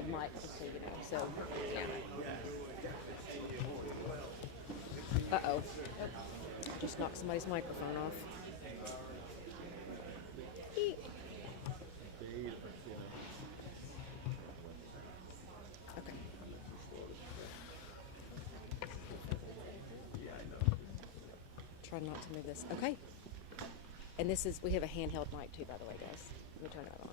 handheld mic, just so you know. So, yeah. Uh-oh. Just knocked somebody's microphone off. Eek. Okay. Try not to move this. Okay. And this is, we have a handheld mic too, by the way, guys. Let me turn that on.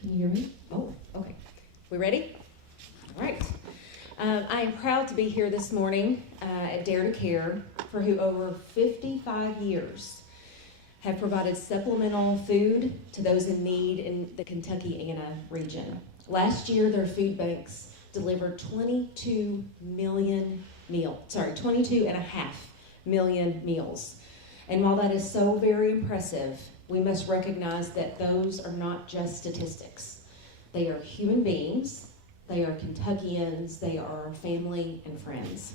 Can you hear me? Oh, okay. We ready? All right. I am proud to be here this morning at Dare to Care, for who over 55 years have provided supplemental food to those in need in the Kentucky-Anna region. Last year, their food banks delivered 22.5 million meals. And while that is so very impressive, we must recognize that those are not just statistics. They are human beings, they are Kentuckians, they are family and friends.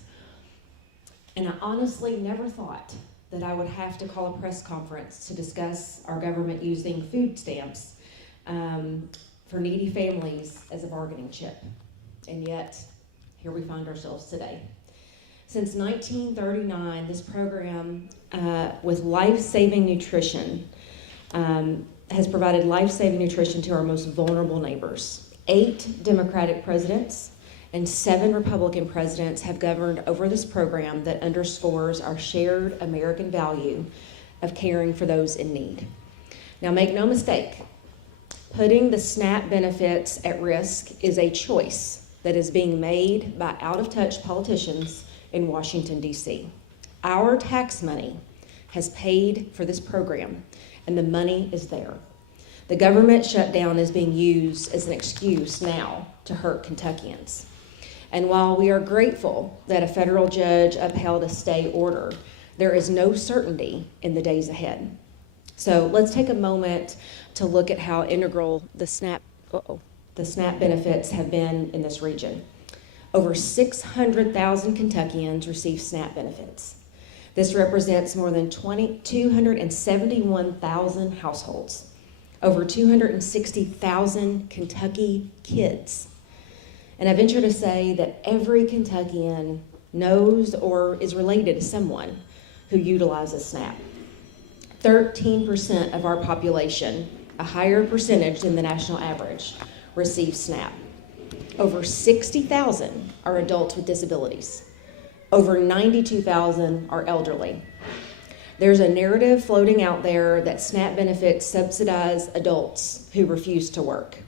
And I honestly never thought that I would have to call a press conference to discuss our government using food stamps for needy families as a bargaining chip. And yet, here we find ourselves today. Since 1939, this program with life-saving nutrition has provided life-saving nutrition to our most vulnerable neighbors. 8 Democratic presidents and 7 Republican presidents have governed over this program that underscores our shared American value of caring for those in need. Now, make no mistake, putting the SNAP benefits at risk is a choice that is being made by out-of-touch politicians in Washington, D.C. Our tax money has paid for this program, and the money is there. The government shutdown is being used as an excuse now to hurt Kentuckians. And while we are grateful that a federal judge upheld a stay order, there is no certainty in the days ahead. So let's take a moment to look at how integral the SNAP benefits have been in this region. Over 600,000 Kentuckians receive SNAP benefits. This represents more than 271,000 households, over 260,000 Kentucky kids. And I venture to say that every Kentuckian knows or is related to someone who utilizes SNAP. 13% of our population, a higher percentage than the national average, receive SNAP. Over 60,000 are adults with disabilities. Over 92,000 are elderly. There's a narrative floating out there that SNAP benefits subsidize adults who refuse to work,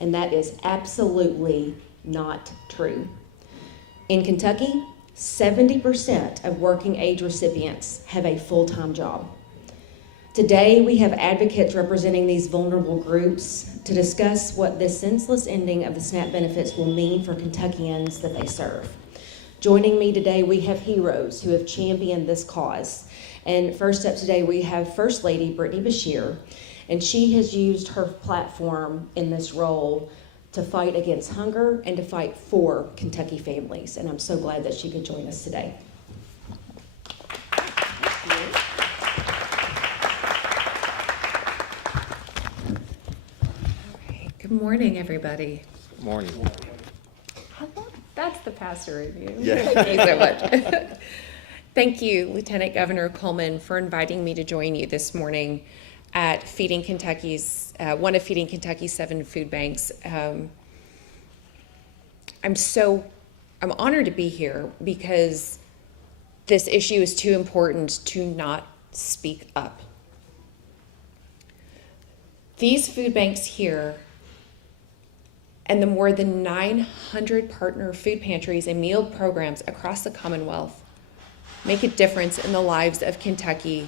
and that is absolutely not true. In Kentucky, 70% of working age recipients have a full-time job. Today, we have advocates representing these vulnerable groups to discuss what this senseless ending of the SNAP benefits will mean for Kentuckians that they serve. Joining me today, we have heroes who have championed this cause. And first up today, we have First Lady Brittany Bashir, and she has used her platform in this role to fight against hunger and to fight for Kentucky families. And I'm so glad that she could join us today. Good morning, everybody. Good morning. That's the pastor review. Yeah. Thank you so much. Thank you, Lieutenant Governor Coleman, for inviting me to join you this morning at Feeding Kentucky's, one of Feeding Kentucky's 7 food banks. I'm honored to be here because this issue is too important to not speak up. These food banks here and the more than 900 partner food pantries and meal programs across the Commonwealth make a difference in the lives of Kentucky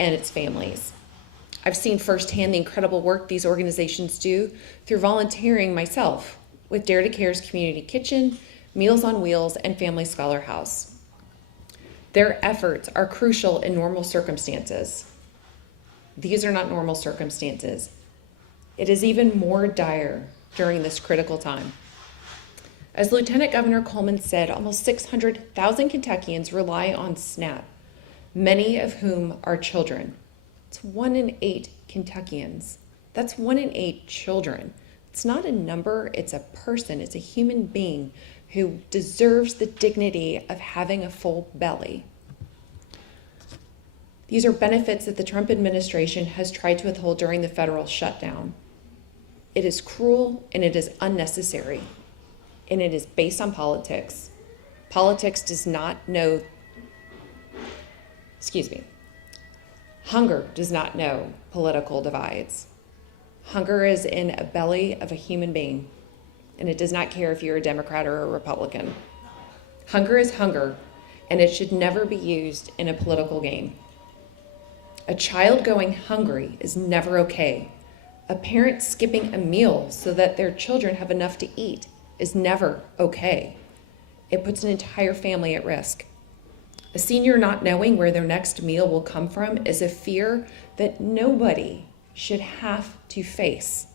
and its families. I've seen firsthand the incredible work these organizations do through volunteering myself with Dare to Care's Community Kitchen, Meals on Wheels, and Family Scholar House. Their efforts are crucial in normal circumstances. These are not normal circumstances. It is even more dire during this critical time. As Lieutenant Governor Coleman said, almost 600,000 Kentuckians rely on SNAP, many of whom are children. It's 1 in 8 Kentuckians That's 1 in 8 children. It's not a number, it's a person, it's a human being who deserves the dignity of having a full belly. These are benefits that the Trump administration has tried to withhold during the federal shutdown. It is cruel and it is unnecessary, and it is based on politics. Politics does not know, hunger does not know political divides. Hunger is in a belly of a human being, and it does not care if you're a Democrat or a Republican. Hunger is hunger, and it should never be used in a political game. A child going hungry is never okay. A parent skipping a meal so that their children have enough to eat is never okay. It puts an entire family at risk. A senior not knowing where their next meal will come from is a fear that nobody should have to face.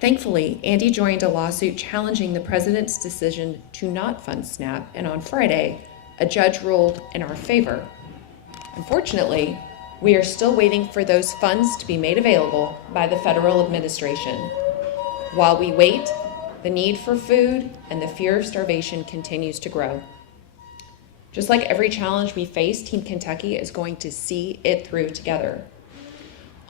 Thankfully, Andy joined a lawsuit challenging the president's decision to not fund SNAP, and on Friday, a judge ruled in our favor. Unfortunately, we are still waiting for those funds to be made available by the federal administration. While we wait, the need for food and the fear of starvation continues to grow. Just like every challenge we face, Team Kentucky is going to see it through together.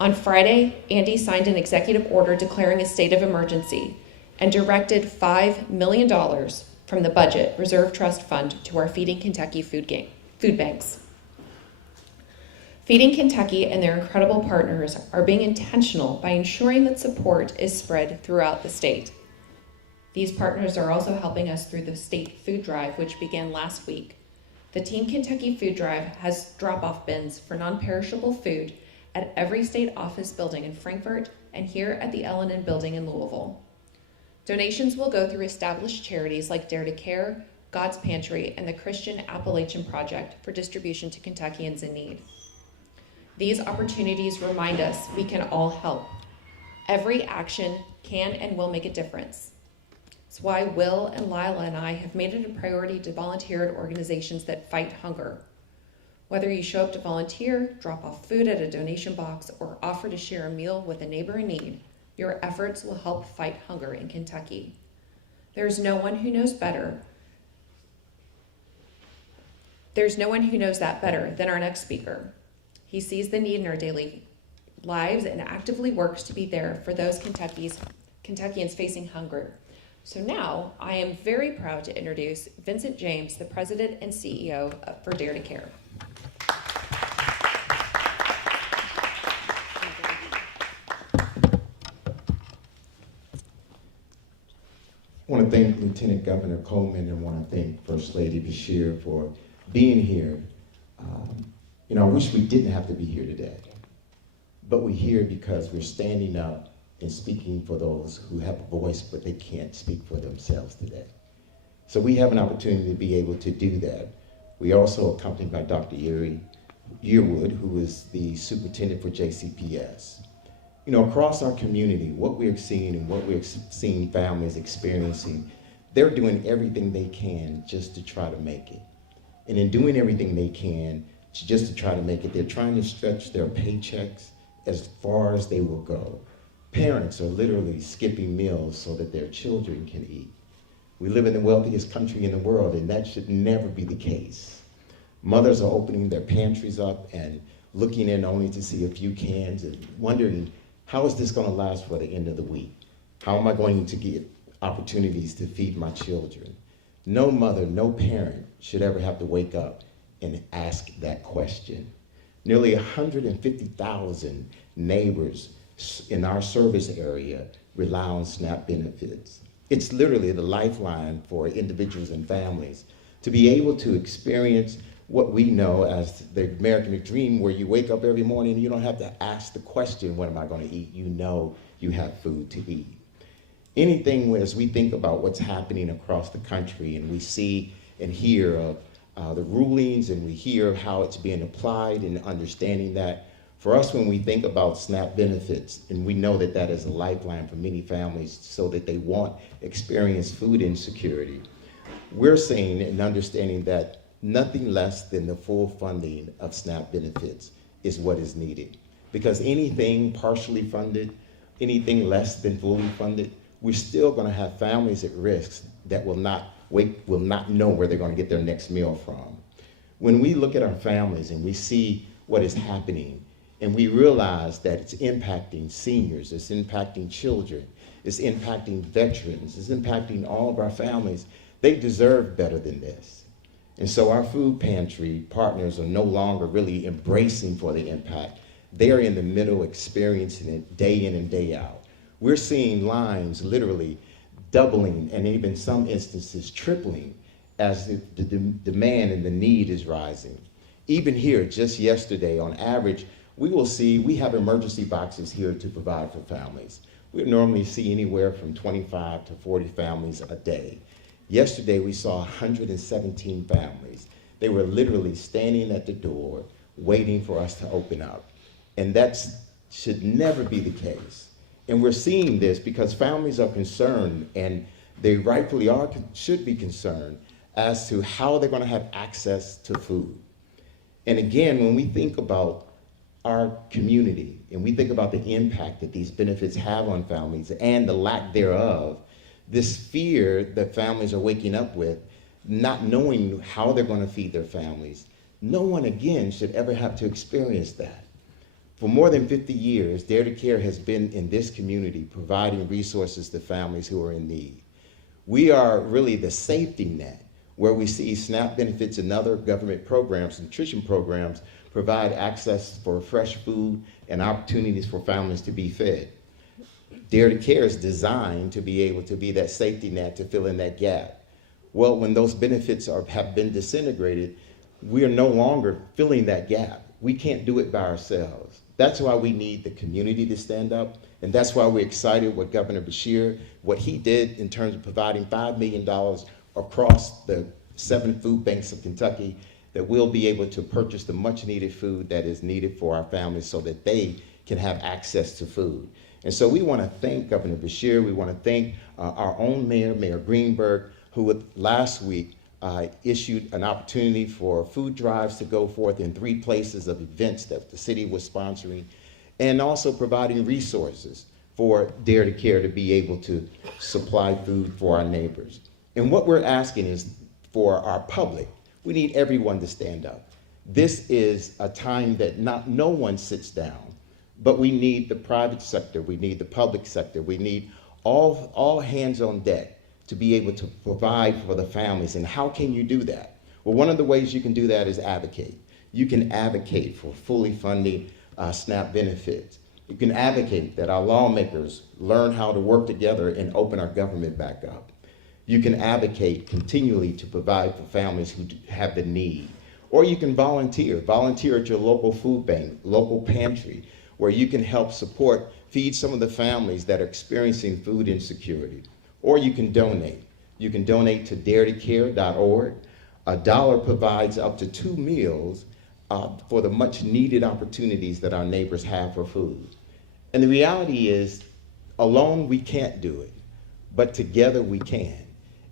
On Friday, Andy signed an executive order declaring a state of emergency and directed $5 million from the budget reserve trust fund to our Feeding Kentucky food banks. Feeding Kentucky and their incredible partners are being intentional by ensuring that support is spread throughout the state. These partners are also helping us through the state food drive, which began last week. The Team Kentucky Food Drive has drop-off bins for non-perishable food at every state office building in Frankfort and here at the L&N building in Louisville. Donations will go through established charities like Dare to Care, God's Pantry, and the Christian Appalachian Project for distribution to Kentuckians in need. These opportunities remind us we can all help. Every action can and will make a difference. It's why Will and Lila and I have made it a priority to volunteer at organizations that fight hunger. Whether you show up to volunteer, drop off food at a donation box, or offer to share a meal with a neighbor in need, your efforts will help fight hunger in Kentucky. There's no one who knows better. There's no one who knows that better than our next speaker. He sees the need in our daily lives and actively works to be there for those Kentuckians facing hunger. So now I am very proud to introduce Vincent James, the president and CEO for Dare to Care. I want to thank Lieutenant Governor Coleman and want to thank First Lady Beshear for being here. I wish we didn't have to be here today, but we're here because we're standing up and speaking for those who have a voice, but they can't speak for themselves today. So we have an opportunity to be able to do that. We are also accompanied by Dr. Yearwood, who is the superintendent for JCPS. Across our community, what we're seeing and what we're seeing families experiencing, they're doing everything they can just to try to make it. And in doing everything they can just to try to make it, they're trying to stretch their paychecks as far as they will go. Parents are literally skipping meals so that their children can eat. We live in the wealthiest country in the world, and that should never be the case. Mothers are opening their pantries up and looking in only to see a few cans and wondering, how is this going to last for the end of the week? How am I going to get opportunities to feed my children? No mother, no parent should ever have to wake up and ask that question. Nearly 150,000 neighbors in our service area rely on SNAP benefits. It's literally the lifeline for individuals and families to be able to experience what we know as the American dream, where you wake up every morning and you don't have to ask the question, what am I going to eat? You know you have food to eat. Anything as we think about what's happening across the country and we see and hear of the rulings and we hear how it's being applied and understanding that, for us, when we think about SNAP benefits, and we know that that is a lifeline for many families so that they won't experience food insecurity, we're saying and understanding that nothing less than the full funding of SNAP benefits is what is needed. Because anything partially funded anything less than fully funded, we're still going to have families at risk that will not know where they're going to get their next meal from. When we look at our families and we see what is happening, and we realize that it's impacting seniors, it's impacting children, it's impacting veterans, it's impacting all of our families, they deserve better than this. And so our food pantry partners are no longer really embracing for the impact. They're in the middle experiencing it day in and day out. We're seeing lines literally doubling and even some instances tripling as the demand and the need is rising. Even here, just yesterday, on average, we have emergency boxes here to provide for families. We normally see anywhere from 25 to 40 families a day. Yesterday, we saw 117 families. They were literally standing at the door, waiting for us to open up. And that should never be the case. And we're seeing this because families are concerned, and they rightfully should be concerned as to how they're going to have access to food. And again, when we think about our community and we think about the impact that these benefits have on families and the lack thereof, this fear that families are waking up with, not knowing how they're going to feed their families, no one again should ever have to experience that. For more than 50 years, Dare to Care has been in this community providing resources to families who are in need. We are really the safety net where we see SNAP benefits and other government programs, nutrition programs, provide access for fresh food and opportunities for families to be fed. Dare to Care is designed to be able to be that safety net to fill in that gap. Well, when those benefits have been disintegrated, we are no longer filling that gap. We can't do it by ourselves. That's why we need the community to stand up, and that's why we're excited what Governor Beshear, what he did in terms of providing $5 million across the 7 food banks of Kentucky, that we'll be able to purchase the much needed food that is needed for our families so that they can have access to food. And so we want to thank Governor Beshear. We want to thank our own mayor, Mayor Greenberg, who last week issued an opportunity for food drives to go forth in 3 places of events that the city was sponsoring, and also providing resources for Dare to Care to be able to supply food for our neighbors. And what we're asking is for our public. We need everyone to stand up. This is a time that no one sits down, but we need the private sector, we need the public sector, we need all hands on deck to be able to provide for the families. And how can you do that? Well, one of the ways you can do that is advocate. You can advocate for fully funding SNAP benefits. You can advocate that our lawmakers learn how to work together and open our government back up. You can advocate continually to provide for families who have the need. Or you can volunteer. Volunteer at your local food bank, local pantry, where you can help feed some of the families that are experiencing food insecurity. Or you can donate. You can donate to daretocare.org. $1 provides up to 2 meals for the much needed opportunities that our neighbors have for food. And the reality is, alone we can't do it, but together we can.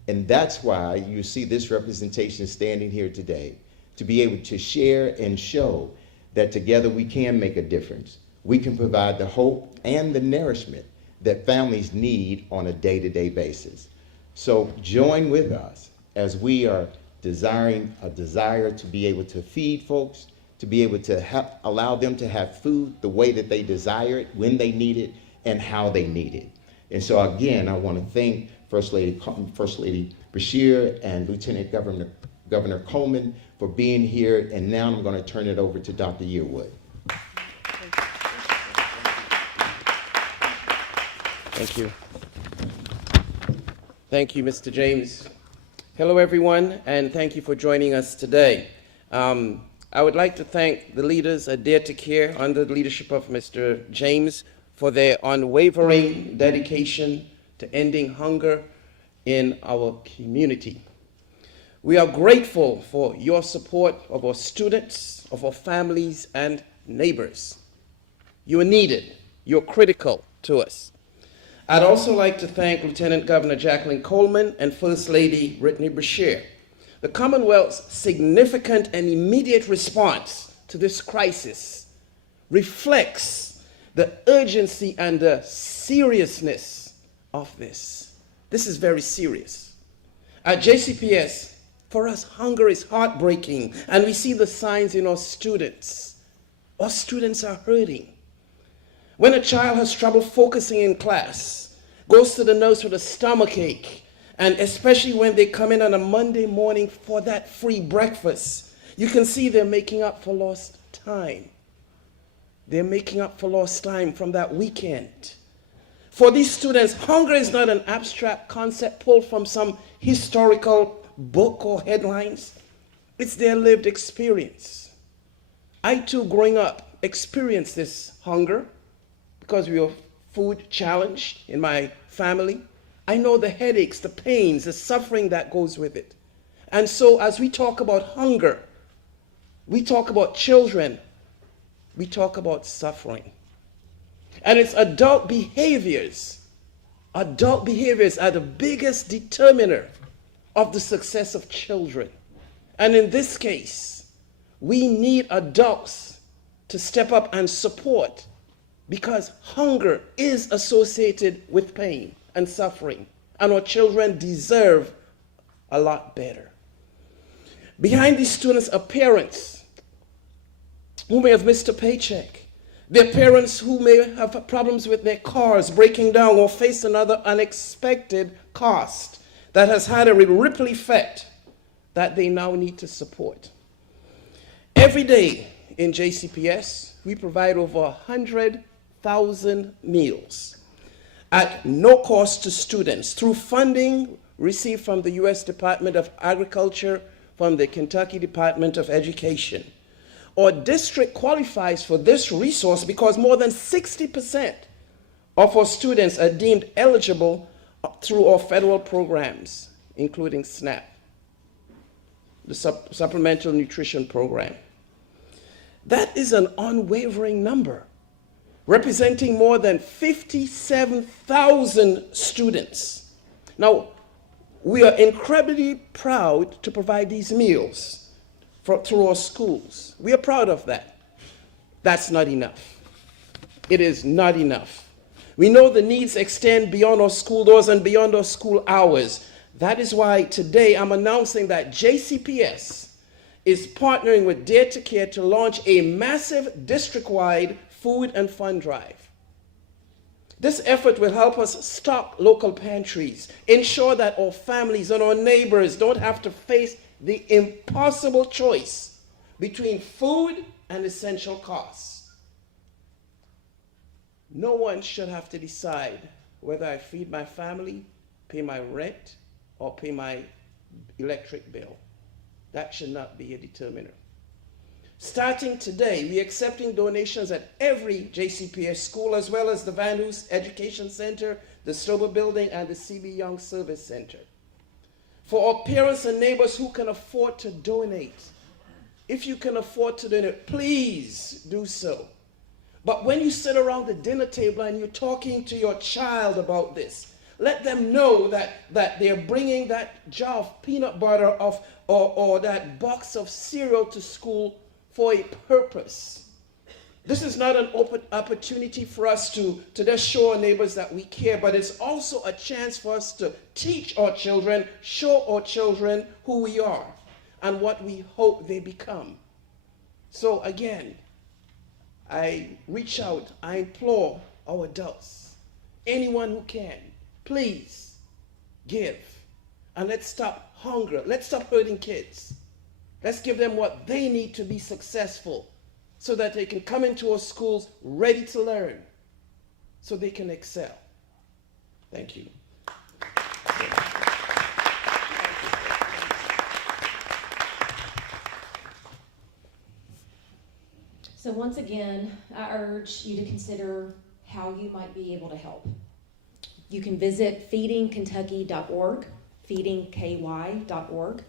And that's why you see this representation standing here today, to be able to share and show that together we can make a difference. We can provide the hope and the nourishment that families need on a day-to-day basis. So join with us as we are desiring a desire to be able to feed folks, to be able to allow them to have food the way that they desire it, when they need it, and how they need it. And so again, I want to thank First Lady Beshear and Lieutenant Governor Coleman for being here. And now I'm going to turn it over to Dr. Yearwood. Thank you. Thank you, Mr. James. Hello, everyone, and thank you for joining us today. I would like to thank the leaders at Dare to Care under the leadership of Mr. James for their unwavering dedication to ending hunger in our community. We are grateful for your support of our students, of our families, and neighbors. You are needed. You're critical to us. I'd also like to thank Lieutenant Governor Jacqueline Coleman and First Lady Brittany Beshear. The Commonwealth's significant and immediate response to this crisis reflects the urgency and the seriousness of this. This is very serious. At JCPS, for us, hunger is heartbreaking, and we see the signs in our students. Our students are hurting. When a child has trouble focusing in class, goes to the nurse with a stomach ache, and especially when they come in on a Monday morning for that free breakfast, you can see they're making up for lost time. They're making up for lost time from that weekend. For these students, hunger is not an abstract concept pulled from some historical book or headlines. It's their lived experience. I too, growing up, experienced this hunger because we were food challenged in my family. I know the headaches, the pains, the suffering that goes with it. And so as we talk about hunger, we talk about children, we talk about suffering. And it's adult behaviors. Adult behaviors are the biggest determiner of the success of children. And in this case, we need adults to step up and support, because hunger is associated with pain and suffering, and our children deserve a lot better. Behind these students are parents who may have missed a paycheck. They're parents who may have problems with their cars breaking down or face another unexpected cost that has had a ripple effect that they now need to support. Every day in JCPS, we provide over 100,000 meals at no cost to students through funding received from the U.S. Department of Agriculture, from the Kentucky Department of Education. Our district qualifies for this resource because more than 60% of our students are deemed eligible through our federal programs, including SNAP, the Supplemental Nutrition Program. That is an unwavering number, representing more than 57,000 students. Now, we are incredibly proud to provide these meals through our schools. We are proud of that. That's not enough. It is not enough. We know the needs extend beyond our school doors and beyond our school hours. That is why today I'm announcing that JCPS is partnering with Dare to Care to launch a massive district-wide food and fund drive. This effort will help us stock local pantries, ensure that our families and our neighbors don't have to face the impossible choice between food and essential costs. No one should have to decide whether I feed my family, pay my rent, or pay my electric bill. That should not be a determiner. Starting today, we're accepting donations at every JCPS school, as well as the Van Hoos Education Center, the Stober Building, and the CB Young Service Center. For our parents and neighbors who can afford to donate, if you can afford to donate, please do so. But when you sit around the dinner table and you're talking to your child about this, let them know that they're bringing that jar of peanut butter or that box of cereal to school for a purpose. This is not an open opportunity for us to just show our neighbors that we care, but it's also a chance for us to teach our children, show our children who we are and what we hope they become. So again, I reach out, I implore our adults, anyone who can, please give. And let's stop hunger. Let's stop hurting kids. Let's give them what they need to be successful, so that they can come into our schools ready to learn, so they can excel. Thank you. So once again, I urge you to consider how you might be able to help. You can visit feedingkentucky.org, feedingky.org.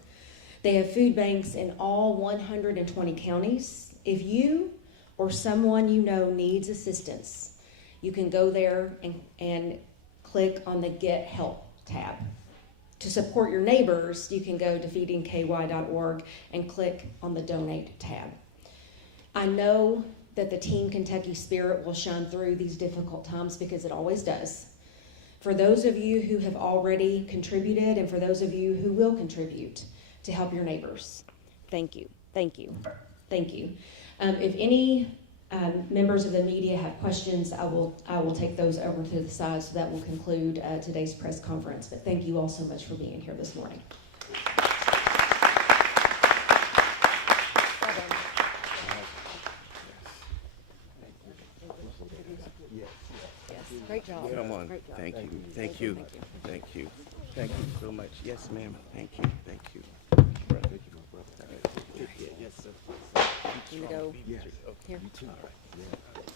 They have food banks in all 120 counties. If you or someone you know needs assistance, you can go there and click on the Get Help tab. To support your neighbors, you can go to feedingky.org and click on the Donate tab. I know that the Team Kentucky spirit will shine through these difficult times, because it always does. For those of you who have already contributed, and for those of you who will contribute to help your neighbors, thank you, thank you, thank you. If any members of the media have questions, I will take those over to the side, so that will conclude today's press conference. But thank you all so much for being here this morning. Great job. Come on. Great job. Thank you. Thank you. Thank you. Thank you so much. Yes, ma'am. Thank you. Thank you. Yes, sir. You go Yes. here. All right.